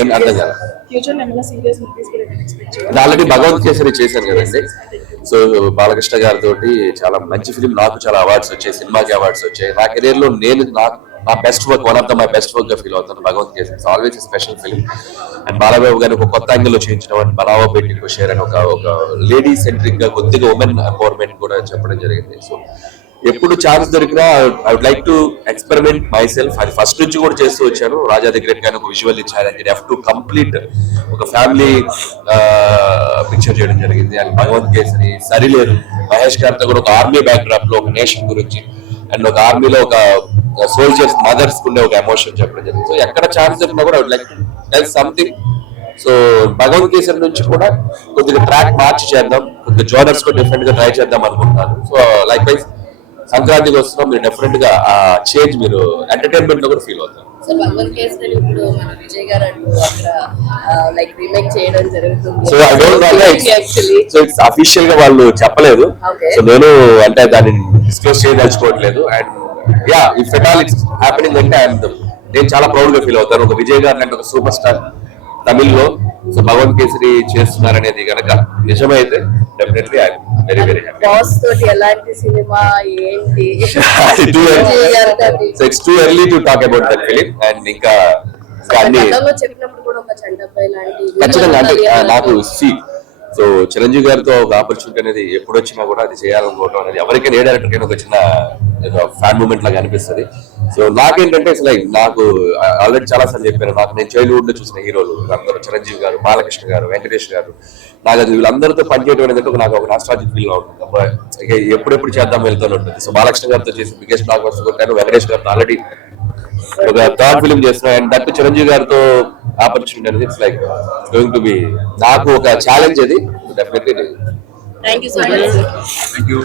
ఏం అర్థం కాదు. ఆల్రెడీ భగవంత్ కేసరి చేశాను కదండి. సో బాలకృష్ణ గారితో చాలా మంచి ఫిలిం, నాకు చాలా అవార్డ్స్ వచ్చాయి, సినిమాకి అవార్డ్స్ వచ్చాయి. నా కెరీర్ లో నేను నా best work, one of the my best work గా ఫీల్ అవుతాను Bhagavanth Kesari. It's always special film. And Balababu గారిని ఒక కొత్త యాంగిల్ లో చేయించడం, అండ్ బనావా బేటీ షేర్ అని ఒక లేడీ సెంట్రిక్ గా కొద్దిగా ఉమెన్ ఎంపవర్మెంట్ కూడా చెప్పడం జరిగింది. సో ఎప్పుడు ఛాన్స్ దొరికినా I would like to experiment myself. అది ఫస్ట్ నుంచి కూడా చేస్తూ వచ్చాను. రాజా ది గ్రేట్ గాని ఒక విజువల్ ఇచ్చారు, హ్యావ్ టు కంప్లీట్ ఒక ఫ్యామిలీ పిక్చర్ చేయడం జరిగింది. అండ్ భగవంత్ కేసరి, సరిలేరు మహేష్ గారితో కూడా ఒక ఆర్మీ బ్యాక్ డ్రాప్ లో ఒక నేషన్ గురించి, అండ్ ఒక ఆర్మీలో ఒక సోల్జర్స్ మదర్స్ ఉండే ఒక ఎమోషన్ చెప్పడం జరిగింది. సో ఎక్కడ ఛాన్స్ దొరికినా కూడా I would like to tell something. So Bhagavanth Kesari నుంచి కూడా కొద్దిగా ట్రాక్ మార్చి చేద్దాం, కొద్దిగా జోనర్స్ కూడా డిఫరెంట్ గా ట్రై చేద్దాం అనుకుంటున్నాను. సో లైక్ వైజ్ సంక్రాంతికి వస్తున్నాం, మీరు డెఫినెట్ గా ఆ చేంజ్ మీరు ఎంటర్టైన్మెంట్ లో కూడా ఫీల్ అవుతారు. So I don't know, so it's official గా వాళ్ళు చెప్పలేదు. సో నేను అంటే దాన్ని డిస్క్లోజ్ చేయదలుచుకోవట్లేదు. And yeah, if at all it's happening అంటే నేను చాలా ప్రౌడ్ గా ఫీల్ అవుతాను. ఒక విజయ్ గారు అంటే ఒక సూపర్ స్టార్ తమిళ్లో సో భగవంత్ కేసరి చేస్తున్నారు అనేది కనుక నిజమైతే definitely I very very happy. So it's too early to talk about that film. And ఇంకా అన్ని ఖచ్చితంగా అంటే నాకు సో చిరంజీవి గారితో ఒక ఆపర్చునిటీ అనేది ఎప్పుడు వచ్చినా కూడా అది చేయాలనుకోవడం అనేది ఎవరికైనా ఏ డైరెక్టర్ ఒక చిన్న ఫ్యాన్ మూమెంట్ లాగా అనిపిస్తుంది. సో నాకేంటంటే అసలు నాకు ఆల్రెడీ చాలా సార్లు చెప్పాను, నాకు నేను చైల్డ్హుడ్ లో చూసిన హీరోలు అందరూ చిరంజీవి గారు, బాలకృష్ణ గారు, వెంకటేష్ గారు, నాకు వీళ్ళందరితో పనిచేయడం అనేది నాకు ఒక నాస్టాలజిక్ ఫీల్ గా ఉంటుంది. ఎప్పుడెప్పుడు చేద్దాం వెళ్తూనే ఉంటుంది. సో బాలకృష్ణ గారితో చేసి బిగ్గెస్ట్ బ్లాక్ బస్టర్ కొట్టాను. వెంకటేష్ గారితో ఆల్రెడీ ఒక థర్డ్ ఫిలిం చేస్తున్నాను. అండ్ దట్ చిరంజీవి గారితో ఆపర్చునిటీ అనేది it's like going to be నాకు ఒక ఛాలెంజ్. అది definitely. Thank you so much. Thank you.